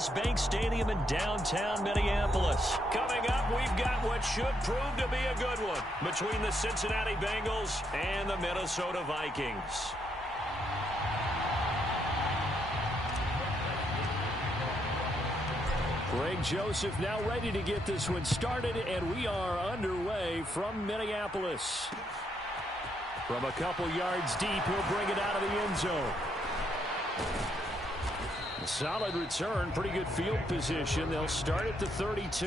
U.S. Bank Stadium in downtown Minneapolis. Coming up, we've got what should prove to be a good one between the Cincinnati Bengals and the Minnesota Vikings. Greg Joseph now ready to get this one started, and we are underway from Minneapolis. From a couple yards deep, he'll bring it out of the end zone. A solid return, pretty good field position. They'll start at the 32.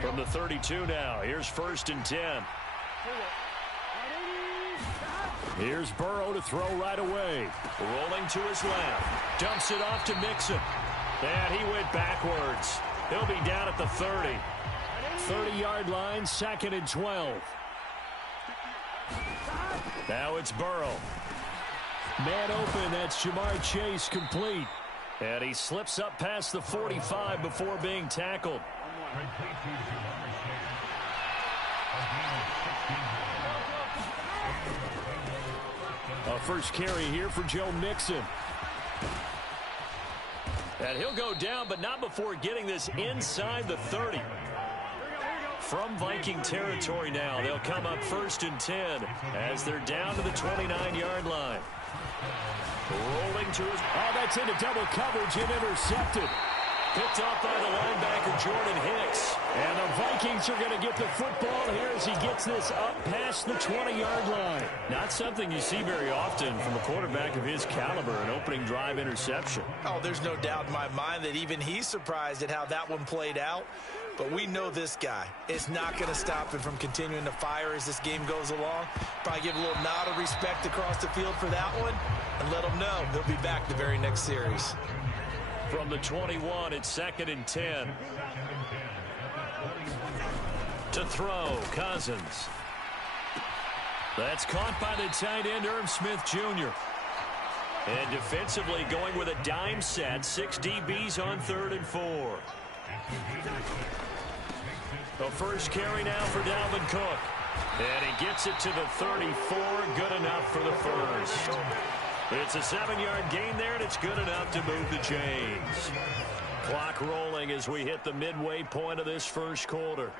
From the 32 now, here's 1st and 10. Here's Burrow to throw right away. Rolling to his left. Dumps it off to Mixon. And he went backwards. He'll be down at the 30. 30-yard line, 2nd and 12. Now it's Burrow. Man open, that's Jamar Chase complete. And he slips up past the 45 before being tackled. A first carry here for Joe Mixon. And he'll go down, but not before getting this inside the 30. From Viking territory now, they'll come up 1st and 10 as they're down to the 29-yard line. Rolling to his... Oh, that's into double coverage and intercepted. Picked off by the linebacker, Jordan Hicks. And the Vikings are going to get the football here as he gets this up past the 20-yard line. Not something you see very often from a quarterback of his caliber, an opening drive interception. Oh, there's no doubt in my mind that even he's surprised at how that one played out. But we know this guy. It's not going to stop him from continuing to fire as this game goes along. Probably give a little nod of respect across the field for that one and let him know he'll be back the very next series. From the 21, it's 2nd and 10. To throw, Cousins. That's caught by the tight end, Irv Smith Jr. And defensively going with a dime set, 6 DBs on 3rd and 4. The first carry now for Dalvin Cook. And he gets it to the 34, good enough for the first. It's a 7-yard gain there, and it's good enough to move the chains. Clock rolling as we hit the midway point of this first quarter.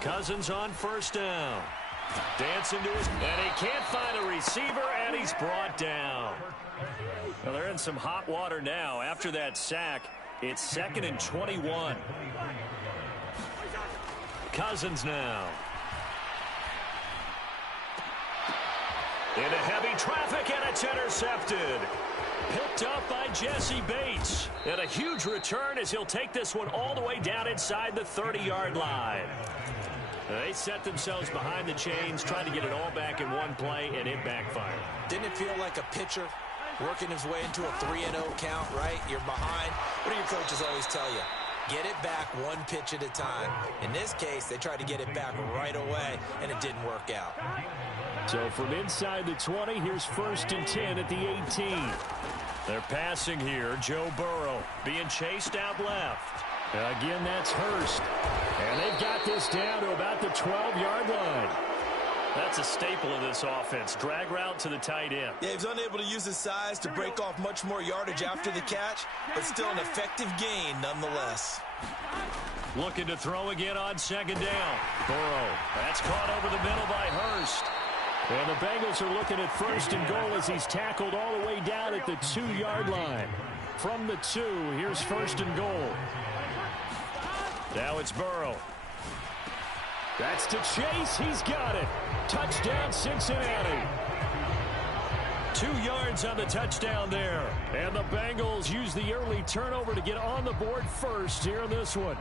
Cousins on 1st down. Dancing to his... And he can't find a receiver, and he's brought down. Well, they're in some hot water now. After that sack, it's 2nd and 21. Cousins now. Into heavy traffic, and it's intercepted. Picked up by Jesse Bates. And a huge return as he'll take this one all the way down inside the 30-yard line. They set themselves behind the chains, trying to get it all back in one play, and it backfired. Didn't it feel like a pitcher working his way into a 3-0 count, right? You're behind. What do your coaches always tell you? Get it back one pitch at a time. In this case, they tried to get it back right away, and it didn't work out. So from inside the 20, here's 1st and 10 at the 18. They're passing here. Joe Burrow being chased out left. Again, that's Hurst. And they've got this down to about the 12-yard line. That's a staple of this offense. Drag route to the tight end. Yeah, he was unable to use his size to break off much more yardage after the catch, but still an effective gain nonetheless. Looking to throw again on 2nd down. Burrow. That's caught over the middle by Hurst. And the Bengals are looking at 1st and goal as he's tackled all the way down at the 2-yard line. From the 2, here's 1st and goal. Now it's Burrow. That's to Chase. He's got it. Touchdown, Cincinnati. 2 yards on the touchdown there. And the Bengals use the early turnover to get on the board first here in this one.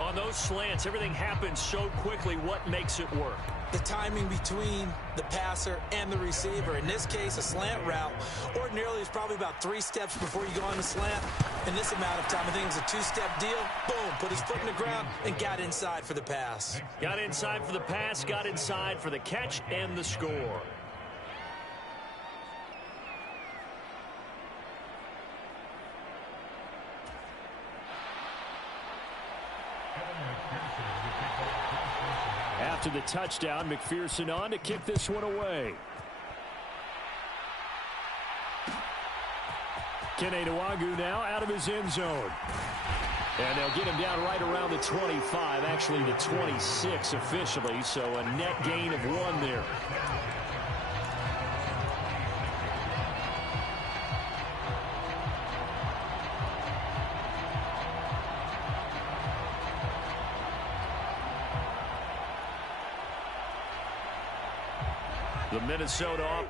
On those slants, everything happens so quickly. What makes it work? The timing between the passer and the receiver. In this case, a slant route ordinarily is probably about 3 steps before you go on the slant. In this amount of time, I think it was a 2-step deal. Boom, put his foot in the ground and got inside for the pass. Got inside for the pass, got inside for the catch and the score. After the touchdown, McPherson on to kick this one away. Kene Nwagu now out of his end zone. And they'll get him down right around the 25, actually the 26 officially, so a net gain of 1 there. The Minnesota off.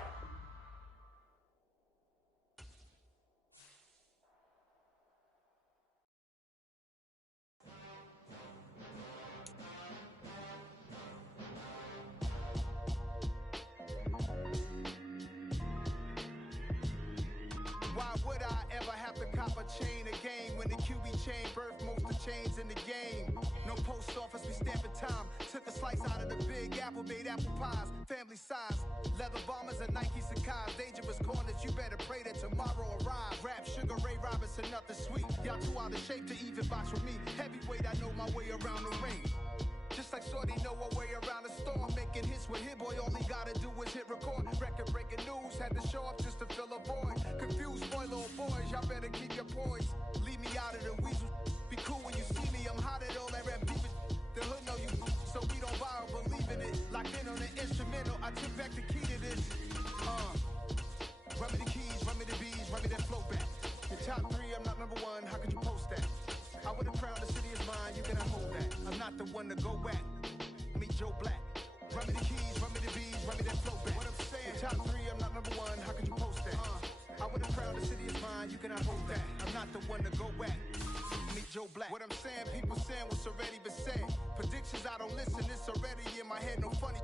Why would I ever have to cop a chain a game when the QB chain birthed most of the chains in the game? No post office, we stamping time. Took a slice out of the big apple, made apple pies, family size. Leather bombers and Nike Sacai's, dangerous corners, you better pray that tomorrow arrives. Rap, Sugar Ray Robinson, nothing sweet. Y'all too out of shape to even box with me. Heavyweight, I know my way around the ring. Just like Shorty know her way around the storm. Making hits with Hit Boy, all he gotta do is hit record. Record-breaking news, had to show up just to fill a void. Confused boy, little boys, y'all better keep your poise. Leave me out of the weasel. Be cool when you see me, I'm hot at all that rap deep. The hood know you, so we don't borrow, believe in it. Locked in on the instrumental, I took back the key to this. Run me the keys, run me the bees, run me that flow back. Your top 3, I'm not number 1, how could you post that? I would've crowned the city is mine, you cannot hold that. I'm not the one to go back. Meet Joe Black. Run me the keys, run me the bees, run me that flow back. What I'm saying, top 3, I'm not number 1, how could you post that? I would've crowned the city is mine, you cannot hold that. I'm not the one to go back. Meet Joe Black. What I'm saying, people saying what's already been said. Predictions, I don't listen, it's already in my head, no funny.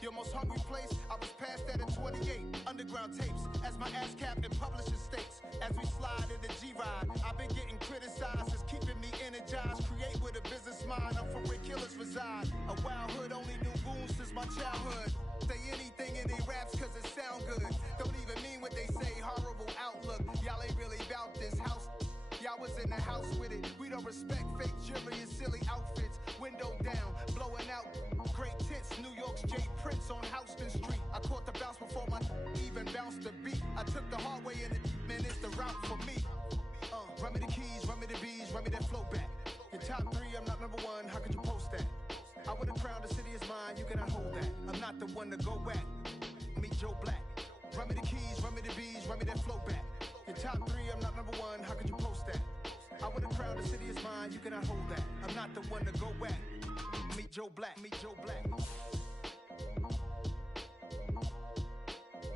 Your most hungry place, I was past that in 28. Underground tapes, as my ass cap in publishing states. As we slide in the G-Ride, I've been getting criticized, it's keeping me energized. Create with a business mind, I'm from where killers reside. A wild hood, only knew goons since my childhood. Say anything in they raps cause it sound good. Don't even mean what they say, horrible outlook. Y'all ain't really about this house. Y'all was in the house with it. We don't respect fake jewelry and silly outfits. Window down, blowing out. Great tits, New York's J. Prince on Houston Street. I caught the bounce before my even bounced the beat. I took the hard way in it, man, it's the route for me. Run me the keys, run me the bees, run me that flow back. Your top 3, I'm not number 1, how could you post that? I would've crowned the city is mine, you cannot hold that. I'm not the one to go back. Meet Joe Black. Run me the keys, run me the bees, run me that flow back. Your top 3, I'm not number 1, how could you post that? I would've crowned the city is mine, you cannot hold that. I'm not the one to go back. Meet Joe Black, meet Joe Black.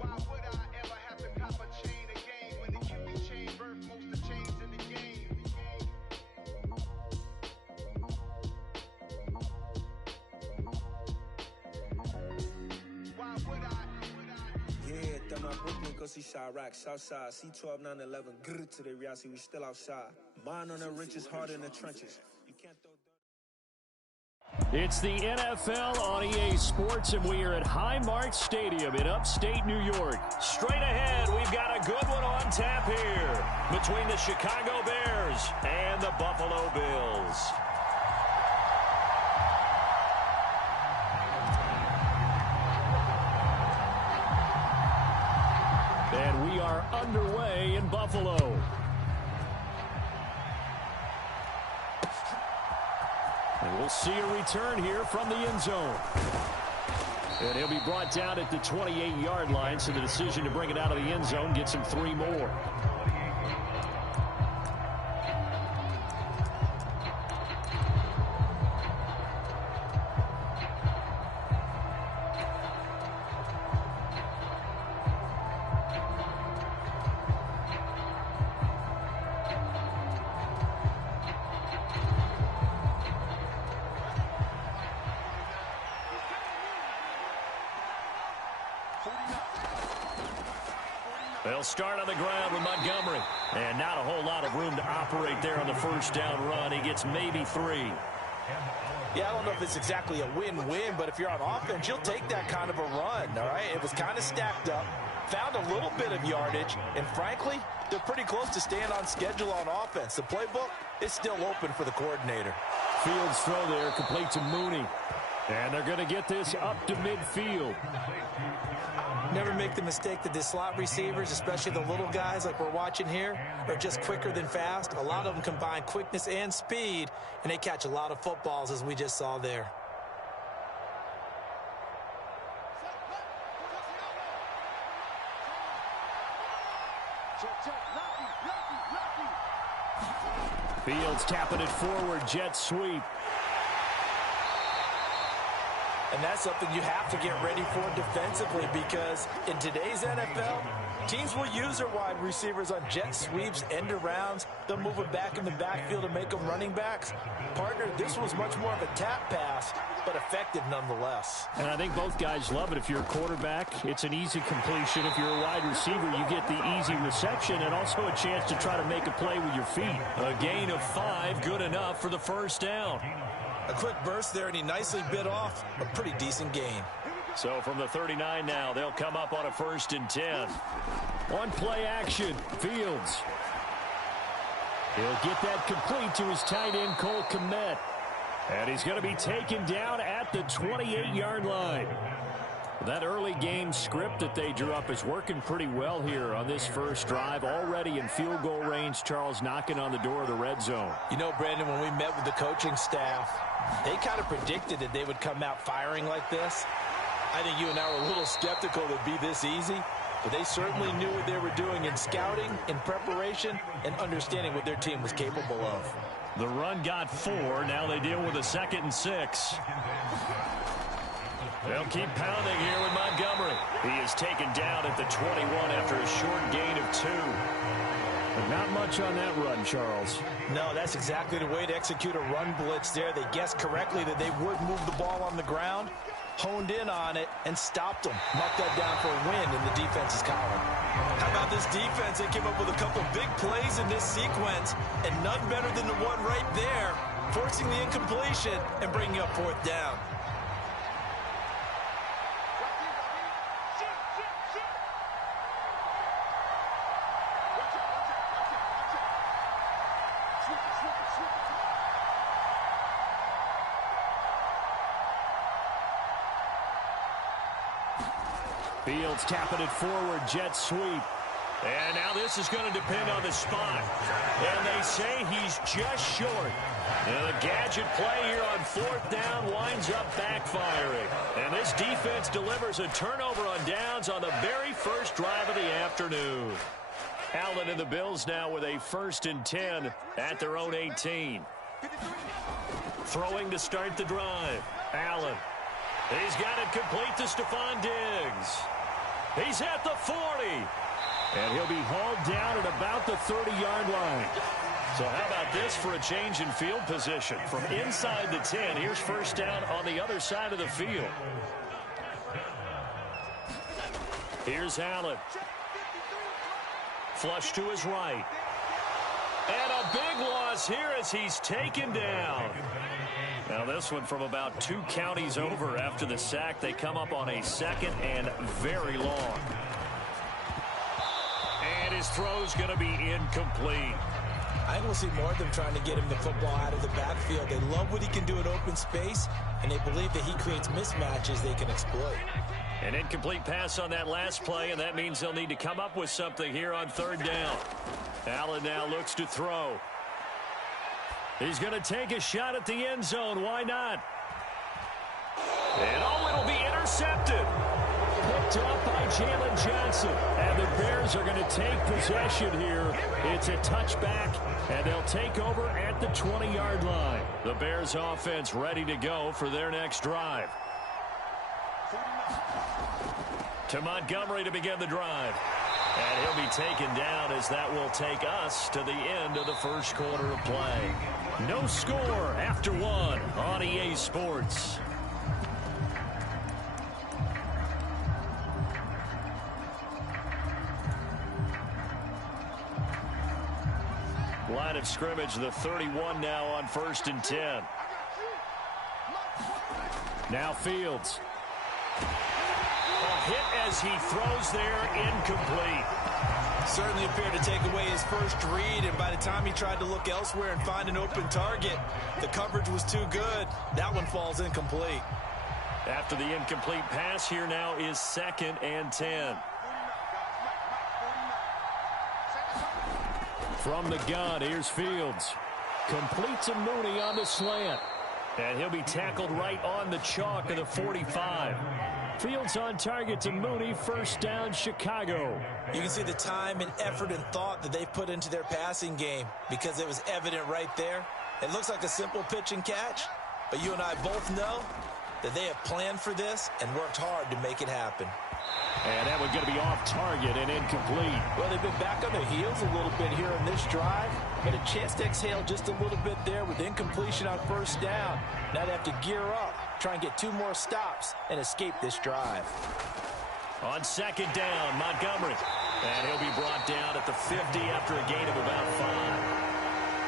Why would I ever have to cop a chain a game when the QB chain birthed most of the chains in the game? Why would I? Yeah, done my Brooklyn, go see Chirac, Southside, C12, 911, grr to the reality, we still outside. Mine on the riches, hard in the trenches. You can't throw. It's the NFL on EA Sports, and we are at Highmark Stadium in upstate New York. Straight ahead, we've got a good one on tap here between the Chicago Bears and the Buffalo Bills. And we are underway in Buffalo. And we'll see a return here from the end zone. And he'll be brought down at the 28-yard line, so the decision to bring it out of the end zone gets him 3 more. They'll start on the ground with Montgomery. And not a whole lot of room to operate there on the first down run. He gets maybe 3. Yeah, I don't know if it's exactly a win-win, but if you're on offense, you'll take that kind of a run, all right? It was kind of stacked up, found a little bit of yardage, and frankly, they're pretty close to staying on schedule on offense. The playbook is still open for the coordinator. Fields throw there, complete to Mooney. And they're going to get this up to midfield. Never make the mistake that the slot receivers, especially the little guys like we're watching here, are just quicker than fast. A lot of them combine quickness and speed, and they catch a lot of footballs, as we just saw there. Fields tapping it forward, jet sweep. And that's something you have to get ready for defensively, because in today's NFL, teams will use their wide receivers on jet sweeps, end arounds. They'll move it back in the backfield to make them running backs. Partner, this was much more of a tap pass, but effective nonetheless. And I think both guys love it. If you're a quarterback, it's an easy completion. If you're a wide receiver, you get the easy reception and also a chance to try to make a play with your feet. A gain of 5, good enough for the first down. A quick burst there, and he nicely bit off a pretty decent gain. So from the 39 now, they'll come up on a 1st and 10. On play action, Fields. He'll get that complete to his tight end, Cole Kmet. And he's going to be taken down at the 28-yard line. That early game script that they drew up is working pretty well here on this first drive. Already in field goal range, Charles knocking on the door of the red zone. You know, Brandon, when we met with the coaching staff, they kind of predicted that they would come out firing like this. I think you and I were a little skeptical that it'd be this easy, but they certainly knew what they were doing in scouting, in preparation, and understanding what their team was capable of. The run got 4. Now they deal with a 2nd and 6. They'll keep pounding here with Montgomery. He is taken down at the 21 after a short gain of 2. But not much on that run, Charles. No, that's exactly the way to execute a run blitz there. They guessed correctly that they would move the ball on the ground, honed in on it, and stopped them. Marked that down for a win in the defense's column. How about this defense? They came up with a couple big plays in this sequence, and none better than the one right there, forcing the incompletion and bringing up 4th down. Fields tapping it forward, jet sweep. And now this is going to depend on the spot. And they say he's just short. And the gadget play here on 4th down winds up backfiring. And this defense delivers a turnover on downs on the very first drive of the afternoon. Allen and the Bills now with a 1st and 10 at their own 18. Throwing to start the drive. Allen. He's got it complete to Stephon Diggs. He's at the 40. And he'll be hauled down at about the 30-yard line. So how about this for a change in field position? From inside the 10, here's 1st down on the other side of the field. Here's Allen. Flush to his right. And a big loss here as he's taken down. Now this one from about 2 counties over after the sack. They come up on a 2nd and very long. And his throw's going to be incomplete. I think we'll see more of them trying to get him the football out of the backfield. They love what he can do in open space, and they believe that he creates mismatches they can exploit. An incomplete pass on that last play, and that means they'll need to come up with something here on 3rd down. Allen now looks to throw. He's going to take a shot at the end zone. Why not? And oh, it'll be intercepted. Picked up by Jalen Johnson. And the Bears are going to take possession here. It's a touchback, and they'll take over at the 20-yard line. The Bears offense ready to go for their next drive. To Montgomery to begin the drive. And he'll be taken down as that will take us to the end of the first quarter of play. No score after 1 on EA Sports. Line of scrimmage, the 31 now on 1st and 10. Now Fields. A hit as he throws there, incomplete. Certainly appeared to take away his first read, and by the time he tried to look elsewhere and find an open target, the coverage was too good. That one falls incomplete. After the incomplete pass, here now is 2nd and 10. From the gun, here's Fields. Completes a Mooney on the slant. And he'll be tackled right on the chalk of the 45. Fields on target to Mooney, first down, Chicago. You can see the time and effort and thought that they've put into their passing game because it was evident right there. It looks like a simple pitch and catch, but you and I both know that they have planned for this and worked hard to make it happen. And that one's going to be off target and incomplete. Well, they've been back on their heels a little bit here in this drive, but a chance to exhale just a little bit there with incompletion on first down. Now they have to gear up, try and get 2 more stops, and escape this drive. On 2nd down, Montgomery. And he'll be brought down at the 50 after a gain of about 5.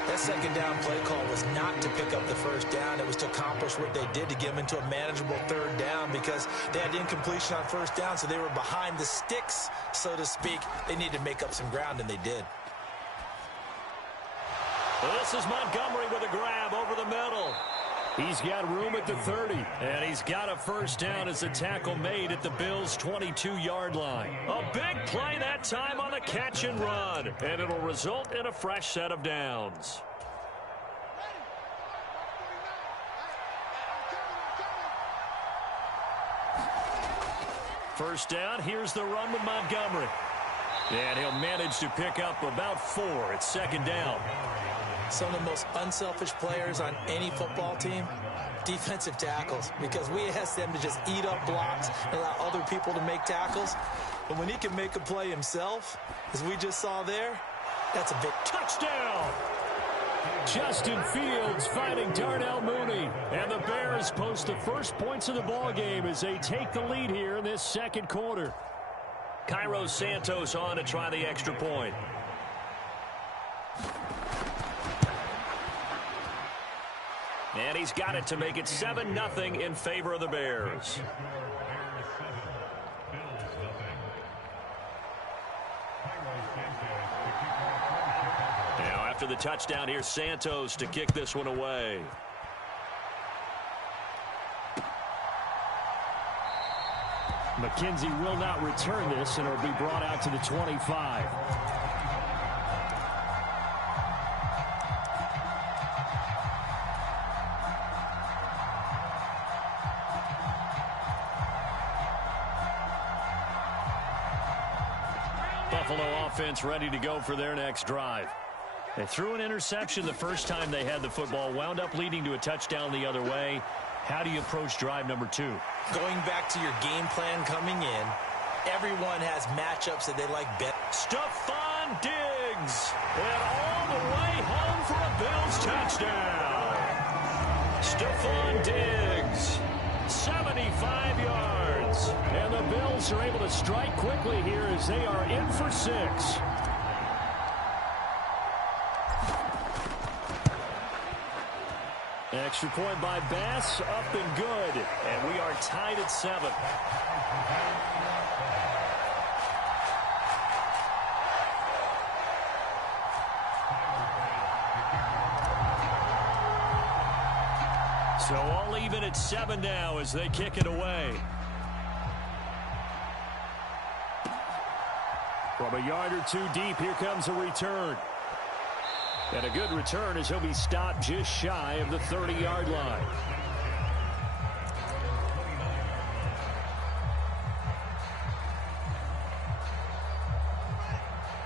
That 2nd down play call was not to pick up the first down. It was to accomplish what they did to get them into a manageable 3rd down because they had incompletion on first down, so they were behind the sticks, so to speak. They needed to make up some ground, and they did. This is Montgomery with a grab over the middle. He's got room at the 30, and he's got a first down as a tackle made at the Bills' 22-yard line. A big play that time on the catch and run, and it'll result in a fresh set of downs. First down, here's the run with Montgomery. And he'll manage to pick up about 4 at 2nd down. Some of the most unselfish players on any football team, defensive tackles, because we ask them to just eat up blocks and allow other people to make tackles. But when he can make a play himself, as we just saw there, that's a big touchdown. Justin Fields finding Darnell Mooney, and the Bears post the first points of the ball game as they take the lead here in this 2nd quarter. Cairo Santos on to try the extra point. And he's got it to make it 7-0 in favor of the Bears. Now after the touchdown, here's Santos to kick this one away. McKenzie will not return this, and it'll be brought out to the 25. Buffalo offense ready to go for their next drive. They threw an interception the first time they had the football, wound up leading to a touchdown the other way. How do you approach drive number 2? Going back to your game plan coming in, everyone has matchups that they like better. Stephon Diggs, and all the way home for a Bills touchdown. Stephon Diggs, 75 yards. And the Bills are able to strike quickly here as they are in for 6. Extra point by Bass, up and good. And we are tied at 7. So all even at 7 now as they kick it away. From a yard or 2 deep, here comes a return. And a good return as he'll be stopped just shy of the 30-yard line.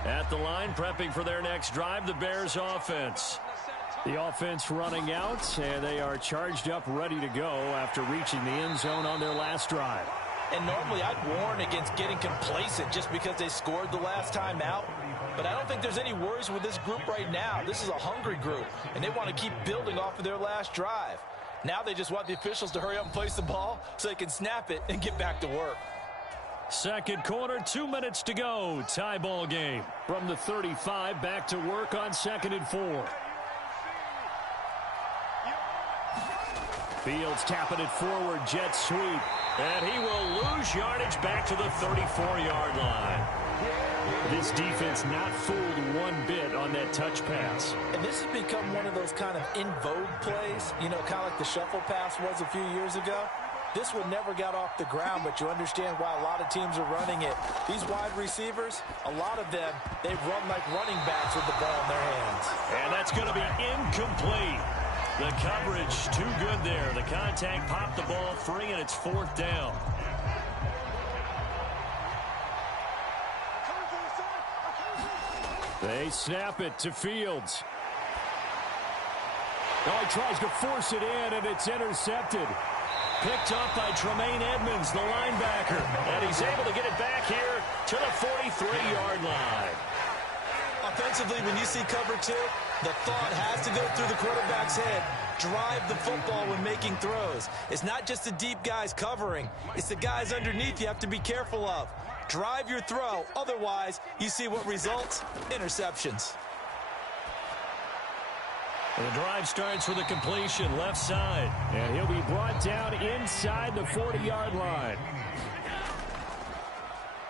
At the line, prepping for their next drive, the Bears offense. The offense running out, and they are charged up, ready to go after reaching the end zone on their last drive. And normally I'd warn against getting complacent just because they scored the last time out. But I don't think there's any worries with this group right now. This is a hungry group, and they want to keep building off of their last drive. Now they just want the officials to hurry up and place the ball so they can snap it and get back to work. Second quarter, 2 minutes to go. Tie ball game. From the 35, back to work on 2nd and 4. Fields tapping it forward, jet sweep. And he will lose yardage back to the 34-yard line. This defense not fooled one bit on that touch pass. And this has become one of those kind of in vogue plays, you know, kind of like the shuffle pass was a few years ago. This one never got off the ground, but you understand why a lot of teams are running it. These wide receivers, a lot of them, they run like running backs with the ball in their hands. And that's going to be incomplete. The coverage too good there. The contact popped the ball free, and it's 4th down. They snap it to Fields. Oh, he tries to force it in, and it's intercepted. Picked up by Tremaine Edmonds, the linebacker. And he's able to get it back here to the 43-yard line. Offensively, when you see cover 2, the thought has to go through the quarterback's head. Drive the football when making throws. It's not just the deep guys covering. It's the guys underneath you have to be careful of. Drive your throw. Otherwise, you see what results? Interceptions. The drive starts with a completion left side, and he'll be brought down inside the 40-yard line.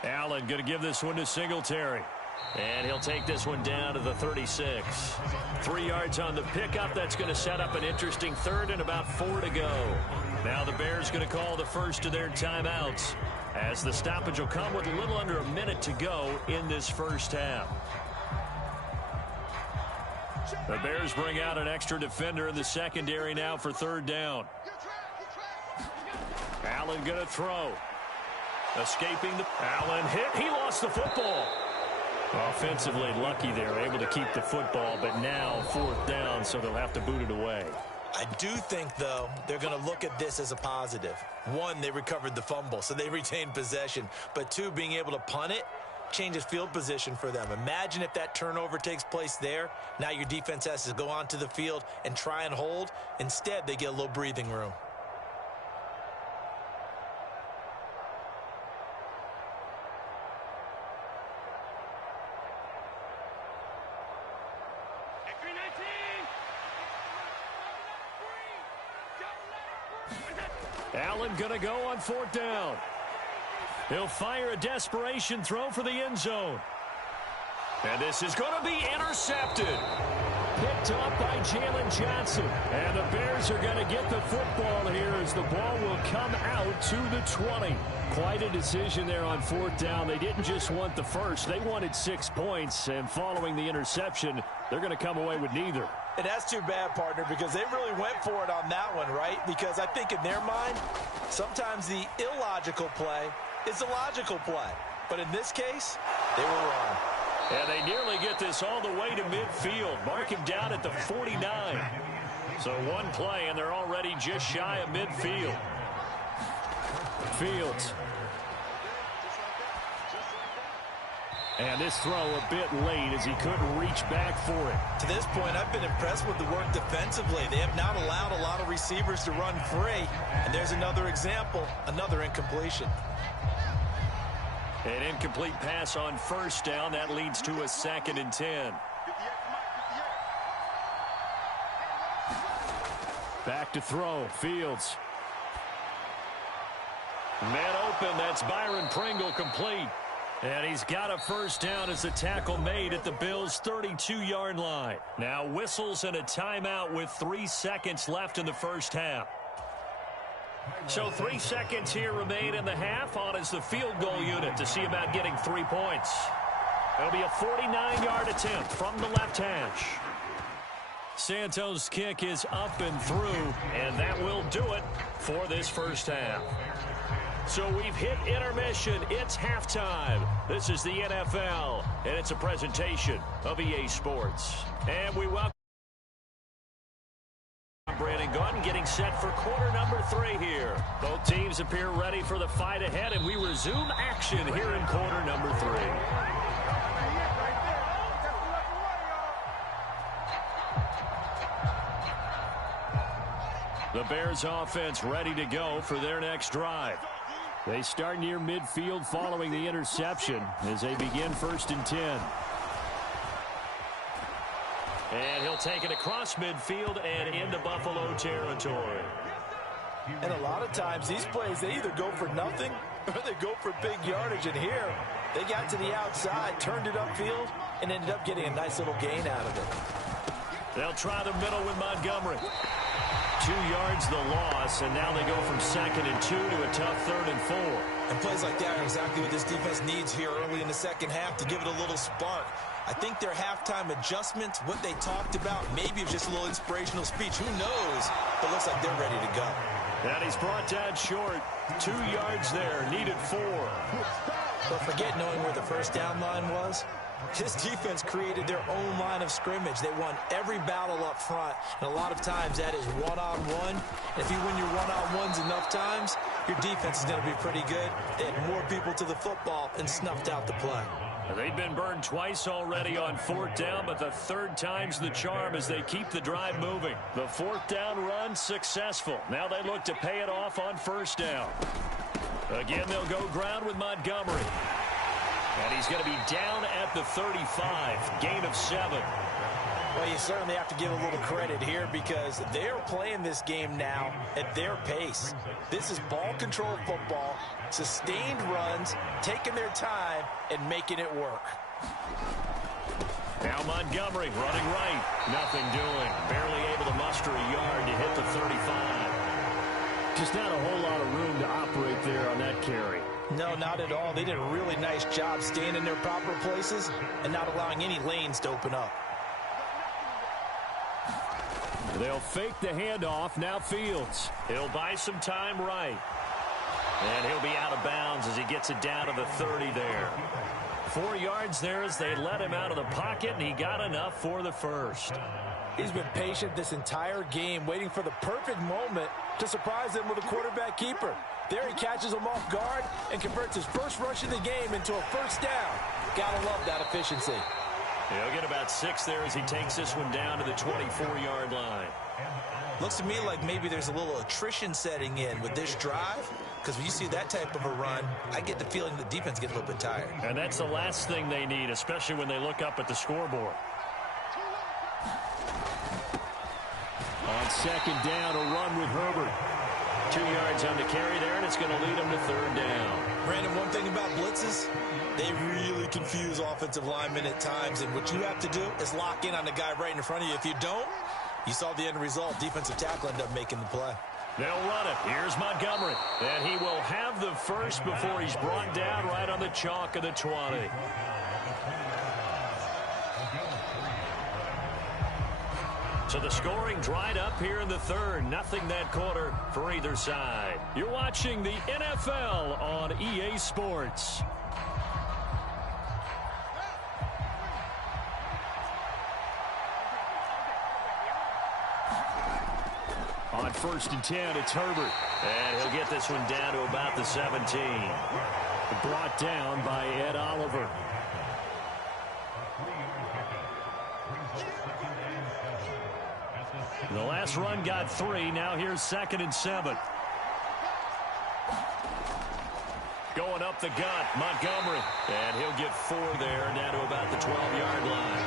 Allen going to give this one to Singletary, and he'll take this one down to the 36. 3 yards on the pickup. That's going to set up an interesting 3rd and about 4 to go. Now the Bears going to call the first of their timeouts, as the stoppage will come with a little under a minute to go in this first half. The Bears bring out an extra defender in the secondary now for 3rd down. Allen going to throw. Escaping the Allen hit. He lost the football. Offensively lucky there, able to keep the football, but now 4th down, so they'll have to boot it away. I do think, though, they're going to look at this as a positive. 1, they recovered the fumble, so they retained possession. But 2, being able to punt it changes field position for them. Imagine if that turnover takes place there. Now your defense has to go onto the field and try and hold. Instead, they get a little breathing room. Allen going to go on 4th down. He'll fire a desperation throw for the end zone. And this is going to be intercepted. Picked up by Jalen Johnson. And the Bears are going to get the football here as the ball will come out to the 20. Quite a decision there on 4th down. They didn't just want the first. They wanted 6 points. And following the interception, they're going to come away with neither. And that's too bad, partner, because they really went for it on that one, right? Because I think in their mind, sometimes the illogical play is a logical play. But in this case, they were wrong. And they nearly get this all the way to midfield. Mark him down at the 49. So 1 play, and they're already just shy of midfield. Fields. And this throw a bit late as he couldn't reach back for it. To this point, I've been impressed with the work defensively. They have not allowed a lot of receivers to run free. And there's another example, another incompletion. An incomplete pass on 1st down. That leads to a 2nd and 10. Back to throw. Fields. Man open. That's Byron Pringle complete. And he's got a 1st down as the tackle made at the Bills' 32-yard line. Now whistles and a timeout with 3 seconds left in the first half. So 3 seconds here remain in the half. On is the field goal unit to see about getting 3 points. It'll be a 49-yard attempt from the left hash. Santos' kick is up and through, and that will do it for this first half. So we've hit intermission. It's halftime. This is the NFL, and it's a presentation of EA Sports. And we welcome Brandon Gunn getting set for quarter number 3 here. Both teams appear ready for the fight ahead, and we resume action here in quarter number 3. The Bears offense ready to go for their next drive. They start near midfield following the interception as they begin 1st and 10. And he'll take it across midfield and into Buffalo territory. And a lot of times these plays, they either go for nothing or they go for big yardage. And here, they got to the outside, turned it upfield, and ended up getting a nice little gain out of it. They'll try the middle with Montgomery. 2 yards the loss, and now they go from 2nd and 2 to a tough 3rd and 4. And plays like that are exactly what this defense needs here early in the second half to give it a little spark. I think their halftime adjustments, what they talked about, maybe it's just a little inspirational speech. Who knows? But it looks like they're ready to go. And he's brought down short. 2 yards there, needed 4. But forget knowing where the first down line was. This defense created their own line of scrimmage. They won every battle up front, and a lot of times that is one-on-one. If you win your one-on-ones enough times, your defense is going to be pretty good. They had more people to the football and snuffed out the play. They've been burned twice already on 4th down, but the 3rd time's the charm as they keep the drive moving. The 4th down run successful. Now they look to pay it off on 1st down. Again, they'll go ground with Montgomery. And he's going to be down at the 35, gain of 7. Well, you certainly have to give a little credit here because they're playing this game now at their pace. This is ball control football, sustained runs, taking their time, and making it work. Now Montgomery running right. Nothing doing. Barely able to muster a yard to hit the 35. Just not a whole lot of room to operate there on that carry. No, not at all. They did a really nice job staying in their proper places and not allowing any lanes to open up. They'll fake the handoff. Now Fields. He'll buy some time right. And he'll be out of bounds as he gets it down to the 30 there. 4 yards there as they let him out of the pocket, and he got enough for the first. He's been patient this entire game, waiting for the perfect moment to surprise them with a quarterback keeper. There he catches him off guard and converts his first rush of the game into a first down. Gotta love that efficiency. He'll get about 6 there as he takes this one down to the 24-yard line. Looks to me like maybe there's a little attrition setting in with this drive, because when you see that type of a run, I get the feeling the defense gets a little bit tired. And that's the last thing they need, especially when they look up at the scoreboard. On 2nd down, a run with Herbert. 2 yards on the carry there, and it's going to lead them to 3rd down. Brandon, one thing about blitzes, they really confuse offensive linemen at times, and what you have to do is lock in on the guy right in front of you. If you don't, you saw the end result. Defensive tackle ended up making the play. They'll run it. Here's Montgomery. And he will have the first before he's brought down right on the chalk of the 20. So the scoring dried up here in the 3rd. Nothing that quarter for either side. You're watching the NFL on EA Sports. On 1st and 10, it's Herbert. And he'll get this one down to about the 17. Brought down by Ed Oliver. The last run got 3. Now here's 2nd and 7. Going up the gut, Montgomery. And he'll get 4 there, down to about the 12-yard line.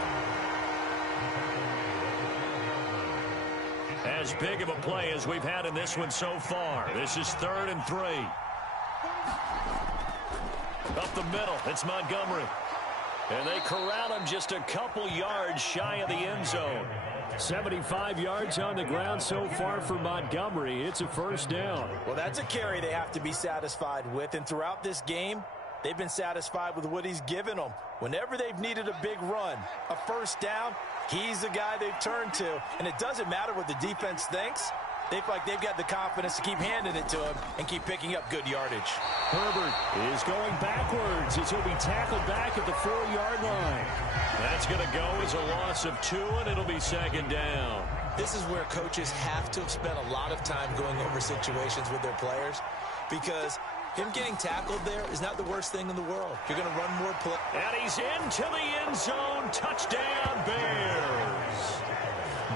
As big of a play as we've had in this one so far. This is 3rd and 3. Up the middle, it's Montgomery. And they corral him just a couple yards shy of the end zone. 75 yards on the ground so far for Montgomery. It's a first down. Well, that's a carry they have to be satisfied with. And throughout this game, they've been satisfied with what he's given them. Whenever they've needed a big run, a first down, he's the guy they've turned to. And it doesn't matter what the defense thinks. They feel like they've got the confidence to keep handing it to him and keep picking up good yardage. Herbert is going backwards as he'll be tackled back at the 4-yard line. That's going to go as a loss of 2, and it'll be 2nd down. This is where coaches have to have spent a lot of time going over situations with their players, because him getting tackled there is not the worst thing in the world. You're going to run more play. And he's into the end zone. Touchdown, Bears.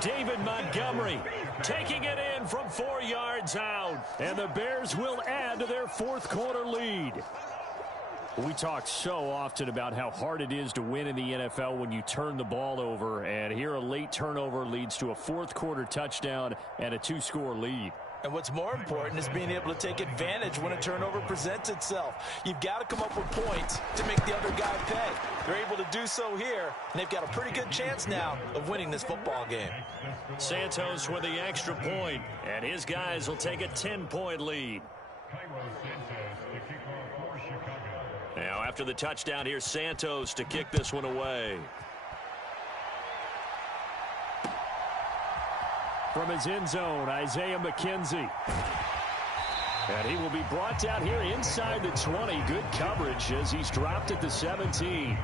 David Montgomery taking it in from 4 yards out. And the Bears will add to their 4th quarter lead. We talk so often about how hard it is to win in the NFL when you turn the ball over. And here a late turnover leads to a 4th quarter touchdown and a 2-score lead. And what's more important is being able to take advantage when a turnover presents itself. You've got to come up with points to make the other guy pay. They're able to do so here, and they've got a pretty good chance now of winning this football game. Santos with the extra point, and his guys will take a 10-point lead. Now, after the touchdown, here's Santos to kick this one away. From his end zone, Isaiah McKenzie. And he will be brought down here inside the 20. Good coverage as he's dropped at the 17.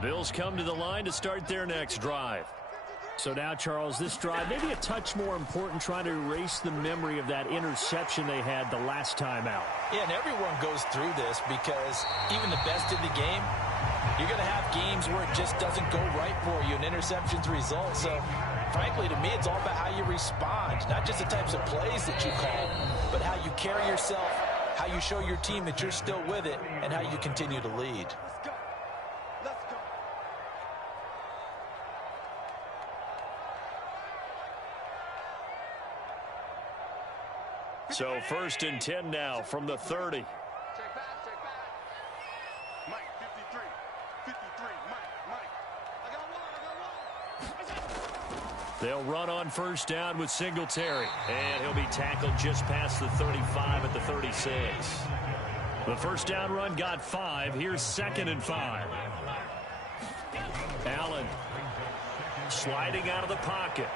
Bills come to the line to start their next drive. So now, Charles, this drive, maybe a touch more important, trying to erase the memory of that interception they had the last time out. Yeah, and everyone goes through this because even the best in the game, you're going to have games where it just doesn't go right for you, and interceptions result. So, frankly, to me, it's all about how you respond, not just the types of plays that you call, but how you carry yourself, how you show your team that you're still with it, and how you continue to lead. So 1st and 10 now from the 30. Check back. Mike, 53. 53, Mike. I got one. They'll run on 1st down with Singletary. And he'll be tackled just past the 35 at the 36. The 1st down run got 5. Here's 2nd and 5. Allen sliding out of the pocket.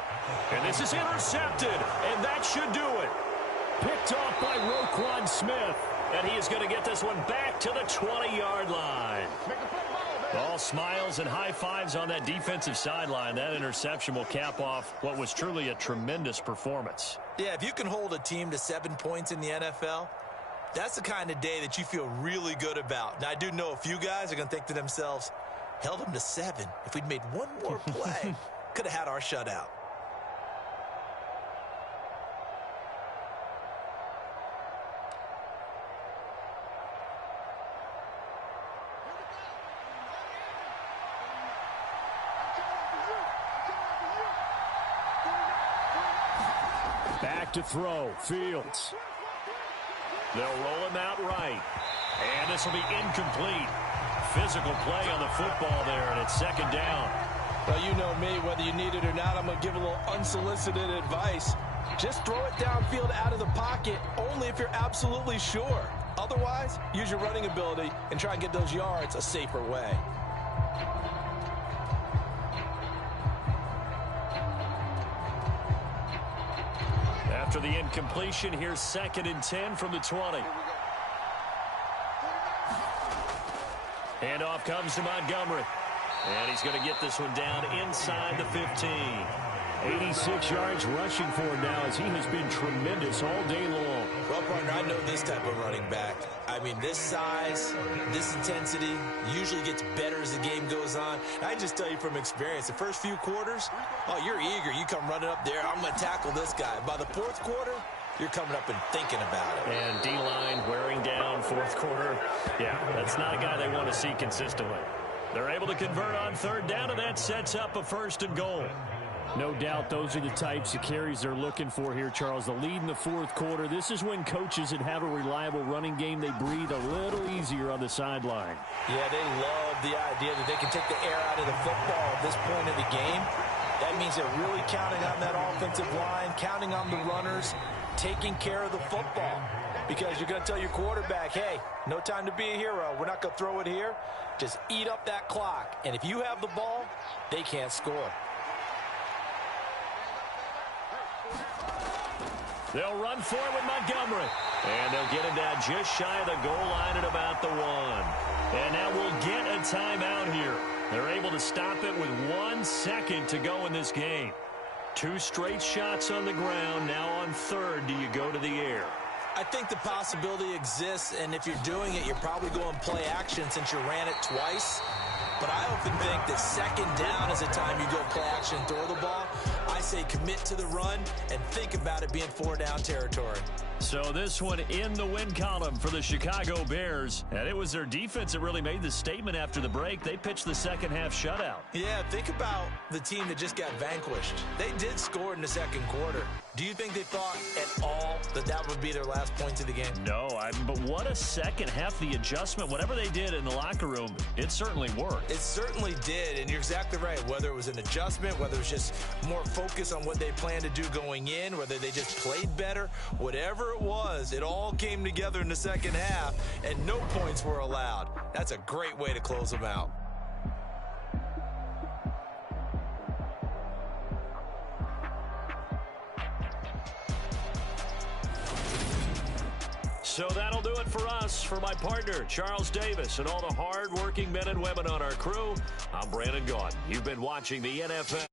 And this is intercepted. And that should do it. Picked off by Roquan Smith. And he is going to get this one back to the 20-yard line. All smiles and high fives on that defensive sideline. That interception will cap off what was truly a tremendous performance. Yeah, if you can hold a team to 7 points in the NFL, that's the kind of day that you feel really good about. Now, I do know a few guys are going to think to themselves, held them to 7. If we'd made one more play, could have had our shutout. Back to throw. Fields. They'll roll him out right. And this will be incomplete. Physical play on the football there, and it's 2nd down. Well, you know me, whether you need it or not, I'm going to give a little unsolicited advice. Just throw it downfield out of the pocket, only if you're absolutely sure. Otherwise, use your running ability and try and get those yards a safer way. After the incompletion, here's 2nd and 10 from the 20. Handoff comes to Montgomery. And he's going to get this one down inside the 15. 86 yards rushing for him now as he has been tremendous all day long. Well, partner, I know this type of running back. I mean, this size, this intensity usually gets better as the game goes on. And I just tell you from experience, the first few quarters, oh, you're eager. You come running up there, I'm going to tackle this guy. By the 4th quarter, you're coming up and thinking about it. And D-line wearing down 4th quarter. Yeah, that's not a guy they want to see consistently. They're able to convert on 3rd down, and that sets up a 1st and goal. No doubt those are the types of carries they're looking for here, Charles. The lead in the 4th quarter. This is when coaches that have a reliable running game, they breathe a little easier on the sideline. Yeah, they love the idea that they can take the air out of the football at this point of the game. That means they're really counting on that offensive line, counting on the runners, taking care of the football. Because you're going to tell your quarterback, hey, no time to be a hero. We're not going to throw it here. Just eat up that clock. And if you have the ball, they can't score. They'll run for it with Montgomery. And they'll get him down just shy of the goal line at about the 1. And now we'll get a timeout here. They're able to stop it with 1 second to go in this game. 2 straight shots on the ground. Now on 3rd, do you go to the air? I think the possibility exists, and if you're doing it, you're probably going play action since you ran it twice. But I often think that second down is a time you go play action and throw the ball. I say commit to the run and think about it being 4-down territory. So this one in the win column for the Chicago Bears. And it was their defense that really made the statement after the break. They pitched the second half shutout. Yeah, think about the team that just got vanquished. They did score in the second quarter. Do you think they thought at all that that would be their last point of the game? No, but what a second half. The adjustment, whatever they did in the locker room, it certainly worked. It certainly did, and you're exactly right. Whether it was an adjustment, whether it was just more focus on what they planned to do going in, whether they just played better, whatever it was, it all came together in the second half, and no points were allowed. That's a great way to close them out. So that'll do it for us. For my partner, Charles Davis, and all the hard-working men and women on our crew, I'm Brandon Gaudin. You've been watching the NFL.